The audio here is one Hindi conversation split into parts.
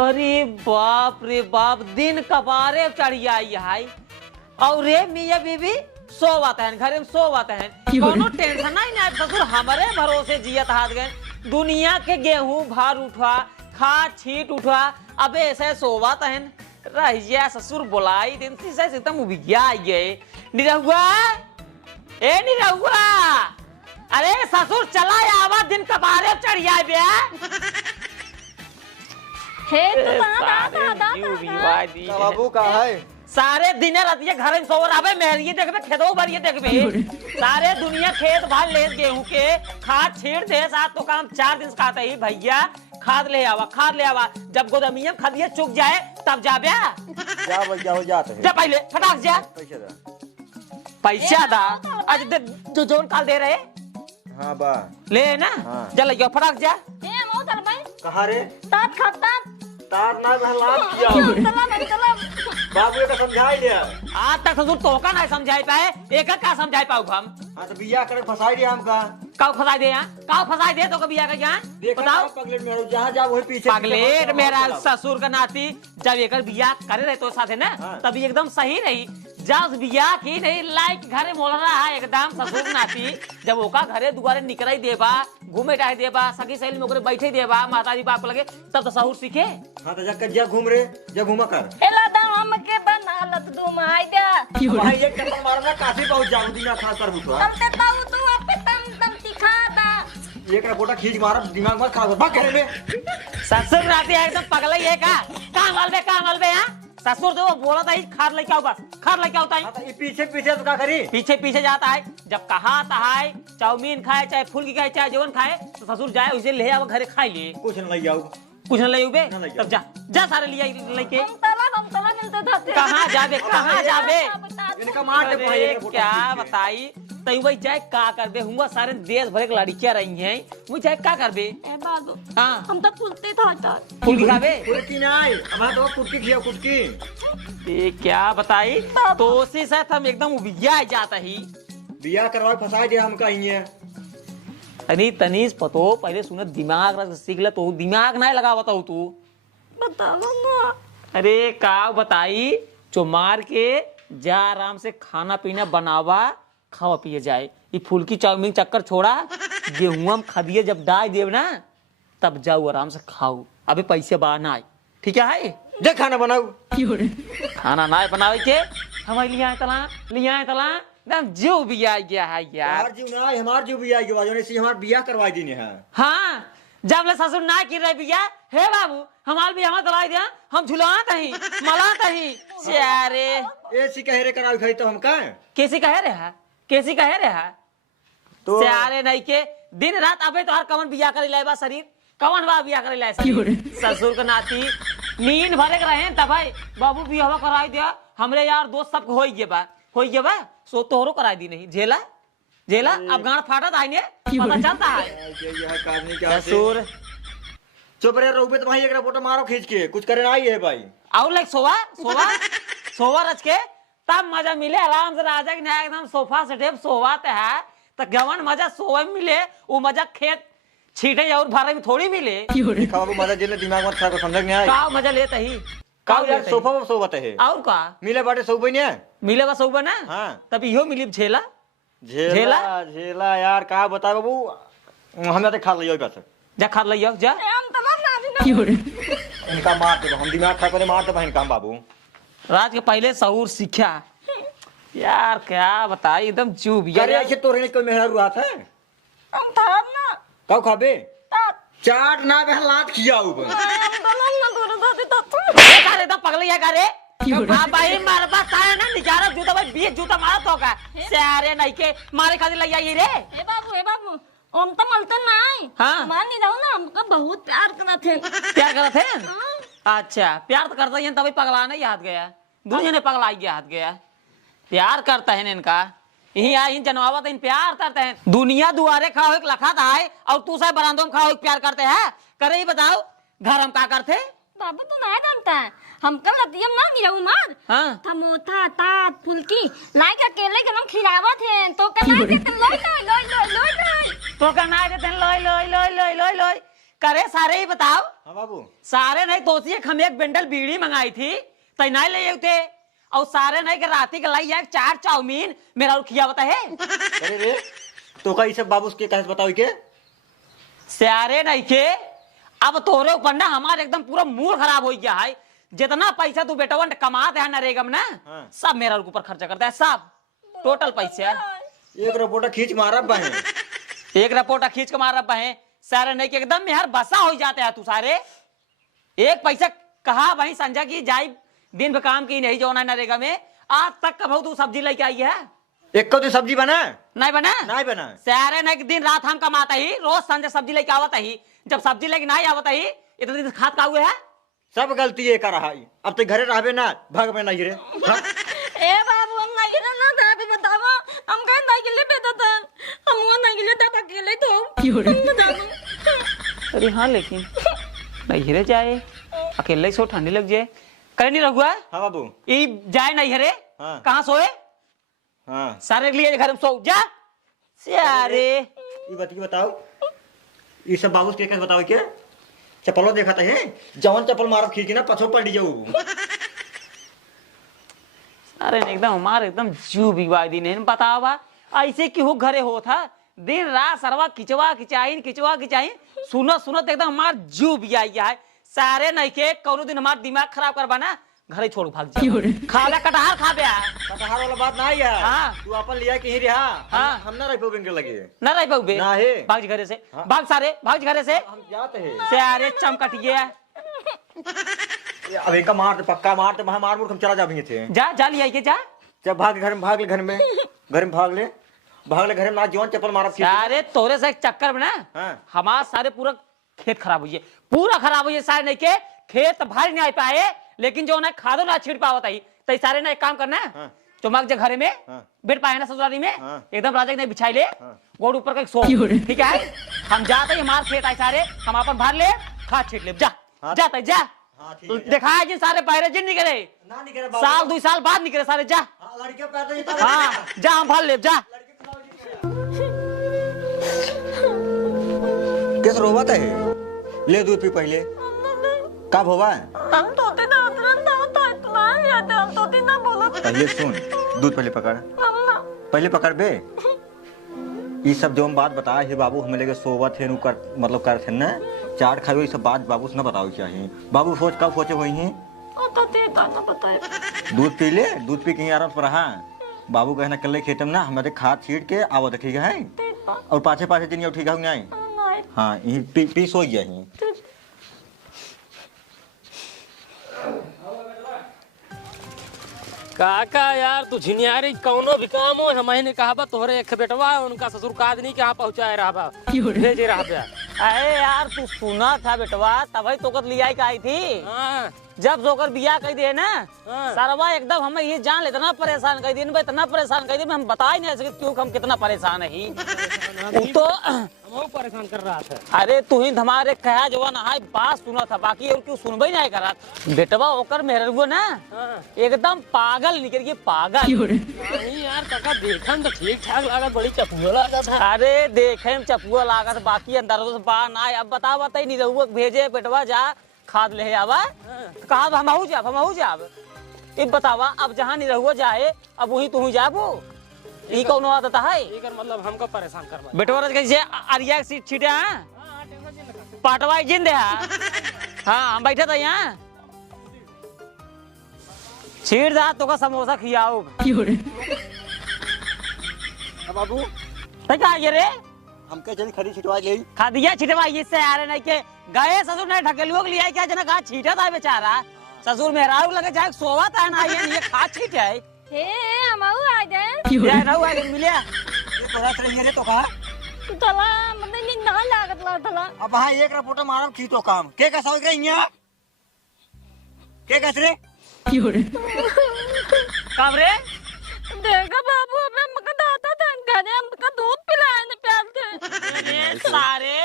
अरे बाप रे बाप, दिन कबारे चढ़ी आई है। और रे मियाँ बीबी सोवत है, घर में सोवत है, कोनो टेंशन नहीं है। ससुर हमारे भरोसे जियत हाथ गए, दुनिया के गेहूं भार उठवा, खाद छीट उठवा, अबे ऐसे सोवत है। रहिया ससुर बुलाई दिन से एकदम उबिया गए। निरहुआ, ए निरहुआ, अरे ससुर चला आवा, दिन कबारे चढ़ी आई बे। हे तो बाबू का है सारे दिन रतिया घर में सोवर आवे, मेहरिए देखबे, खेतो भरिए देखबे, सारे दुनिया खेत भार ले गेहूं के खाद छीड़ दे। साथ तो काम 4 दिन खाते ही भैया खाद ले आवा, खाद ले आवा। जब गोदामिया खदिया चुक जाए तब जा ब्या, जा भैया हो जाते हैं। जा पहले फटाक जा, पैसा दा आज जो जोन काल दे रहे। हाँ बा ले ना, चल गया फटाक जा। ए मोतर भाई कहाँ रे तात खाता तार ना बहलात किया चला बाबू का समझाई दे। आज तक ससुर तो का नहीं समझाई पाए, एक का समझाई पाऊ हम। हाँ तो बिया करे फसाई दे हमका। काउ फसाई दे यहाँ, काउ फसाई दे तो कभी आकर यहाँ बताओ। पगलेट मेरा जहाँ जा वही पीछे पगलेट मेरा ससुर का नाती जब एक बिया करे रहे तो साथे ना, तभी एकदम सही रही। जब बिया की नहीं लाइक घरे मोल रहा है एकदम ससुर का नाती, जब ओका घरे दुआरे निकल देबा, घूमे टाहे देबा, सखी सहेली में ओकरे बैठे देबा, माताजी बाप लगे, तब तो सहुर सीखे। हाँ तो जा घूम रे, जा घूमा कर। एला दाम के बनालत दो माई दे भाई एक चक्कर मारना काफी पहुंच जाऊ दिना खा कर बुतवा। तम ते ताऊ तू अपे तम तिखाता एक ना बोटा खींच मारा, दिमाग मत खराब भाग घर में। ससुर नाती एकदम पगला ही है का, कहाँ मल बे यहाँ। ससुर तो बोला था खाद लेके आओ, बस खाद लेके होता है। ये पीछे पीछे तो क्या करी, पीछे पीछे जाता है। जब कहा है चाउमीन खाए, चाहे फुल्की खाए, चाहे जवन खाए, तो ससुर जाए उसे ले आओ घरे खाई ले। कुछ न ले जाओ, कुछ न ले बे, तब जा जा सारे लेके। हम तला मिलते थे। कहाँ जाबे, कहाँ जाबे, इनका मार दे भाई। क्या बताई तई वही चाहे का कर बे, हुआ सारे देश भर के लड़कियां रही हैं, वो चाहे का कर बे। ए बाबू हाँ हम तो फुलते था फुल्की खाबे, कुर्की नहीं हमारा तो कुर्की खिया कुर्की। ये क्या बताई तो उसी से हम एकदम उबिया जाता ही। बिया करवा फसाई दे हमका ही है। तनी तनीस पतो पहले सुन, दिमाग रख सीख ले, तो दिमाग नहीं लगा बताऊ तू। बताओ ना। अरे का बताई, जो मार के जा आराम से खाना पीना बनावा, खावा पिए जाए। ये फुल्की चाउमीन चक्कर छोड़ा, गेहूं खदिए जब डाल देव ना, तब जाओ आराम से खाओ। अबे पैसे बा ना, ठीक है जे खाना बनाऊ। खाना ना बनावे के हमारे लिया तला एकदम जीव भी आ गया है यार। हमार जीव ना हमार जीव भी आई के बाजू ने सी हमार बिया करवाई दीने है। हाँ जब ले ससुर ना की रहे बिया, हे बाबू हमार भी हमार दलाई दिया, हम झुलात ही मलात ही सारे। ऐसी कहे रे कराई खाई तो हमका कैसी कहे रहा तो सारे नहीं के दिन रात। अबे तो हर कवन बिया करे लाए बा शरीर, कवन बा बिया करे लाए शरीर। ससुर का नाती नींद भरे के रहे तब भाई बाबू बियाह कराई दिया। हमरे यार दोस्त सबको हो गया बा सो तोहरो कराई दी नहीं। झेला अब गांड फाटा था ने पता चलता है। ससुर चुप रे रोबे तो भाई एक फोटो मारो खींच के, कुछ करे आई है भाई। और लाइक सोवा रच के तब मजा मिले आराम से। राजा के न्याय एकदम सोफा सेट सोवाते है तो गवन मजा सोवे में मिले, वो मजा खेत छीटे और भरे में थोड़ी मिले। बाबू मजा जिले दिमाग मत खराब समझ नहीं आई। का मजा लेता ही का यार सोफा पर सोवत है और का मिले बाटे सोबे ने मिले बस सोबा ना। हां तब इहो मिली झेला यार का बता बाबू, हम तो खा लियो बस। जा खा लियो जा। हम तला ना इनका मार दे, हम दिमाग खा कर मार दे बहन काम बाबू। राज के पहले सहूर सीखा यार, क्या बताई एकदम चुप अरे यार। ऐसे तोरे ने कोई मेहरा रुआ था हम था ना कब खाबे तात चाट ना बहलात किया ऊपर। हम तला ना दूर दादी तात अरे तो पगले या करे भाई मार बा ताए ना निजारा जूता भाई 20 जूता मारा तो का सारे नहीं के मारे खातिर लग आई रे। हे बाबू हम तो मलते नहीं। हाँ। मान नहीं जाओ ना, हमको बहुत प्यार करते थे। प्यार करते थे। अच्छा प्यार तो करता है तभी पगला नहीं याद गया, दुनिया ने पगला गया हाथ गया। प्यार करता है इनका यही आई जनवावत इन प्यार करते हैं। दुनिया दुआरे खाओ एक लखा है और तू साहब बरामदों में खाओ एक प्यार करते हैं। करे ही बताओ घर हम क्या करते। बाबू तू नहीं जानता है, हम कल लतियम ना गिरा उमर। हाँ थमोथा तात फुल्की लाई के अकेले के हम खिलावा थे तो कल देते लोई तो कहना देते लोई करे सारे ही बताओ। हाँ बाबू। सारे नहीं तो हम एक बंडल बीड़ी मंगाई थी तो नहीं ले थे और सारे नहीं के राती के लाई एक 4 चाउमीन मेरा और खिया बता है। अरे रे तो का ये सब बाबू के कैसे बताओ के सारे नहीं के अब तोरे ऊपर ना हमारे एकदम पूरा मूड खराब हो गया है। जितना पैसा तू बेटा कमाते है नरेगा में ना सब मेरा ऊपर खर्चा करता है सब टोटल पैसे। एक रिपोर्टर खींच मारा बहे एक रिपोर्टर खींच के मार बहे सारे नहीं के एकदम मेहर बसा हो जाते हैं तू सारे। एक पैसा कहा भाई संजय की जाई दिन पे काम की नहीं जो नरेगा में आज तक कब तू सब्जी लेके आई है। एक को सब्जी बना नहीं बना नहीं बना सारे नहीं दिन रात हम कमाता ही रोज संजय सब्जी लेके आवता ही जब सब्जी लेके नहीं आवता ही इतने दिन खाद का हुए है। सब गलती ये कर रहा है अब तो घरे रहबे ना भाग में नहीं रे। ए बाबू हम नहीं ना था भी बतावा हम कहीं नहीं के लिए बेटा था हम वो नहीं के लिए था अकेले तो अरे हाँ लेकिन नहीं रे जाए अकेले ही सो ठंडी लग जाए करे नहीं रहुआ। हाँ बाबू ये जाए नहीं हरे हाँ। कहाँ सोए हाँ सारे के लिए घर में सो जा सारे ये बताओ ये सब बाबू के कैसे बताओ क्या चप्पलों देखा था जवान चप्पल मारो खींची ना पछो पड़ जाऊ। अरे एकदम हमारे एकदम जू बिवाई दिन है बतावा ऐसे क्यों घरे हो था दिन रात सरवा खिंचवा खिंचाई सुनो सुनो तो एकदम हमार जू भी आई है। सारे नहीं के कौनो दिन हमारा दिमाग खराब करवाना घरे छोड़ भाग जा खाला कटहर खा बे कटहर वाला बात नहीं है। हाँ। तू अपन लिया कहीं रहा हाँ। हम ना रह पाओगे इनके लगे न रह पाओगे ना है भाग घरे से हाँ। भाग सारे भाग घरे से हम जाते हैं सारे चमकटिए अब इनका मार पक्का मार मार मुड़ हम चला जा भी थे जा जा लिया के जा जब भाग घर में भाग ले घर में भाग ले घर में ना जवान चप्पल मारा सारे तोरे से एक चक्कर में ना हाँ। हमारा सारे पूरा खेत खराब हुई है पूरा खराब हुई है सारे नहीं के खेत भारी नहीं आ पाए लेकिन जो ना खादो ना छिड़ पावत आई तो सारे ना एक काम करना है हाँ। चुमक जे घरे में हाँ। बैठ पाए ना ससुराली में हाँ। एकदम राजा ने बिछाई ले हाँ। गोड़ ऊपर का सो ठीक है हम जाते ही हमारे खेत आए सारे हम अपन भर ले खाद छीट ले जा हाँ। जाते जा हाँ, ठीक है, देखा है जी सारे पहरे जिन निकले ना निकले साल 2 साल बाद निकले सारे जा लड़के पैदा हाँ जा हम भर ले जा किस रोवत है ले दूध पी पहले कब होवा हम तोते ना उतना होता इतना याद हम तोते ना बोलो पहले सुन दूध पहले पकड़ पहले पकड़ बे ये सब जो हम बात बताया है बाबू हमें लगे सोवत है कर मतलब कर थे ना चाट खाओ ये सब बात बाबू से ना बताओ चाहिए बाबू सोच कब सोचे हुई हैं तोते ना बताए दूध पी ले दूध पी कहीं आराम से रहा बाबू कहना कल ले खेतम ना हमारे खाद छीट के आवत ठीक है और पाछे पाछे दिन ठीक है हाँ यही पी सो गया ही काका यार तू झिनियारी कौनो भी काम हो हमने कहा बा तोहरे एक बेटवा उनका ससुर कादनी के यहाँ पहुँचाए रहा बा भेजे रहा बा। अरे यार तू सुना था बेटवा तभी तो लिया आई थी हाँ। जब जोकर बिया कह दिए ना हाँ। सरवा एकदम हमें ये जान ले इतना परेशान कर दिए इतना परेशान कर दिए हम बता ही नहीं सके क्यों हम कितना परेशान है तो हम परेशान कर रहा था। अरे तू ही हमारे कहा जवान हाय बात सुना था बाकी और क्यों सुनबे ही नहीं करा बेटवा होकर मेहरगो ना हाँ। एकदम पागल निकल गई पागल नहीं यार काका देखन तो ठीक ठाक लागत बड़ी चपुआ लागत है। अरे देखे में चपुआ लागत बाकी अंदर से बाहर ना अब बता ही नहीं रहू भेजे बेटवा जा खाद ले आवा कहा हम जाब ये बतावा अब जहाँ नहीं रहुआ जाए अब वही तू जाबो ये कौन आदत है एकर मतलब हमको परेशान करवा बेटवा कैसे अरिया सीट छीटे पाटवा जिन दे हाँ हम बैठे थे यहाँ छीट दा तो का समोसा खियाओ बाबू क्या ये रे हम क्या जल्दी खरी छिटवा ले खादिया छिटवा इससे आ रहे नहीं के गए ससुर ने ढकेलुआ के लिए क्या जना कहा छीटा था बेचारा ससुर मेहरारू लगे जाए सोवा था ना ये खा छीट है हे हम आ गए या ना हुआ मिले ये थोड़ा सा ये रे तो कहा तला मतलब नी ना लागत ला तला अब हां एक रिपोर्टर मारम की तो काम के का सोच रही है के कस रे कब रे देखा बाबू हमें मका दाता था घरे हमका दूध पिलाए ने प्यार थे अरे सारे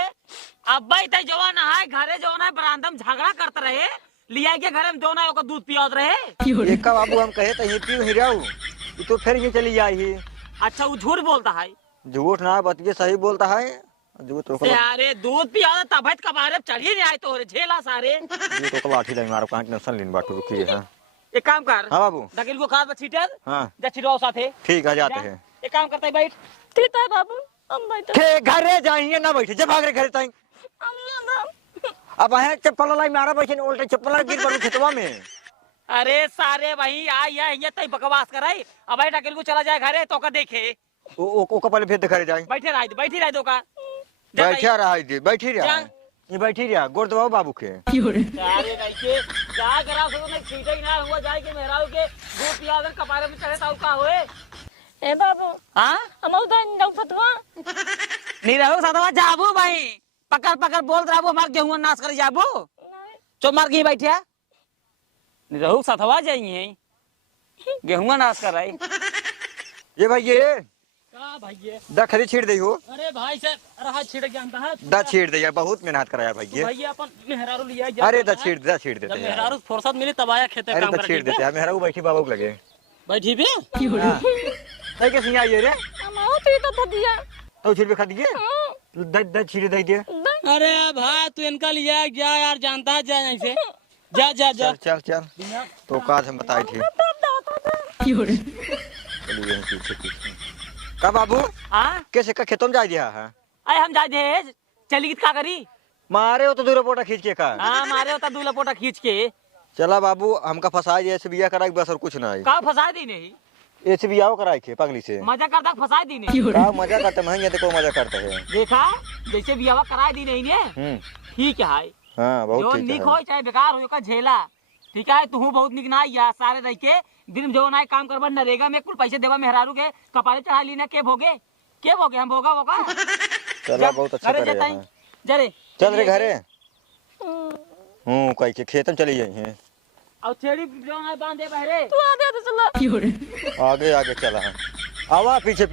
अब्बा इतना जवान है घरे जवान है बरामदा में झगड़ा करते रहे लिया के घर में जो ना दूध पियात रहे एक का बाबू हम कहे तो ये पी हिराऊ ये तो फिर ये चली आई अच्छा वो झूठ बोलता है झूठ ना बतिए सही बोलता है जो तो सारे दूध पिया तब कबारे चढ़ी नहीं आए तोरे झेला सारे। ये तो लाठी लगी मारो कांट टेंशन लेन बाटू रुकी है। एक काम कर, हाँ बाबू। दकिल को खाद छीटर, हाँ जा छिड़वाओ साथे। ठीक है जाते हैं। एक काम करता है बैठ। ठीक है बाबू हम बैठे के घरे जाएंगे ना बैठे जब भाग रहे घर ताई। अब आए चप्पल लाई मारा बैठे उल्टे चप्पल गिर पड़ू खेतवा में। अरे सारे वही आई है ये तई बकवास कराई। अब बैठ अकेले को चला जाए घरे तो का देखे। ओ पहले फिर घर जाए। बैठी रह दो का। बैठा रहा है बैठी रहा ये बैठी रहा गोड़ दबाओ बाबू के। अरे कैसे क्या करा सो नहीं सीधे ही ना हुआ जाए कि मेहरारू के दूध पिया अगर कपारे में चढ़े तो का होए। ए बाबू हां हम उधर जाऊ फतवा नहीं रहो साधवा जाबो भाई पकड़ बोल रहा मार गेहूं नाश कर जाबो चो मार के बैठिया नहीं रहो साधवा जाइए गेहूं नाश कर रही। ये भाई ये का भाई ये दा खरी छीड़ दई हो। अरे भाई से रहा छिड़ जानता है दा छीड़ दे यार बहुत मेहनत कराया भाई ये। भाई अपन मेहरारू लिया अरे दा छीड़ देते जब हैं। मेहरारू फुर्सत मिली तब आया खेते अरे काम दा करके छीड़ देते हैं मेहरा को बैठी बाबू को लगे बैठी भी नहीं कैसे नहीं आई रे हम आओ पी तो दिया तो छीड़ पे खा दिए दा छीड़ दे दिए। अरे भाई तू इनका लिया क्या यार जानता है जा यहीं से जा जा जा चल तो काज हम बताई थी। चलिए पीछे का बाबू हां कैसे का खेतों में जा दिया है। अरे हम जा दे चली गीत का करी मारे हो तो दूर पोटा खींच के का। हां मारे होता दूल्हा पोटा खींच के चला बाबू हमका फंसा दिया ऐसे बिया कराई बस और कुछ नहीं। का फंसा दी नहीं ऐसे बिया कराई के पगली से मजा करता फंसा दी नहीं। का मजा करते महंगे तो को मजा करते है। देखा जैसे बियाह करा दी नहीं ने ठीक है हाँ बहुत जो ठीक निक है। हो चाहे बेकार हो का झेला ठीक है तू बहुत निक ना या सारे रह के दिन जो ना काम करबा नरेगा में कुल पैसे देवा मेहरारू के कपाले चढ़ा लीना के भोगे हम भोगा चला बहुत अच्छा करे हैं। जरे चल रे घरे कह के खेतम चली जाई हैं और छेड़ी जो ना बांधे बहरे तू आ दे तो चला आगे चला है आवा पीछे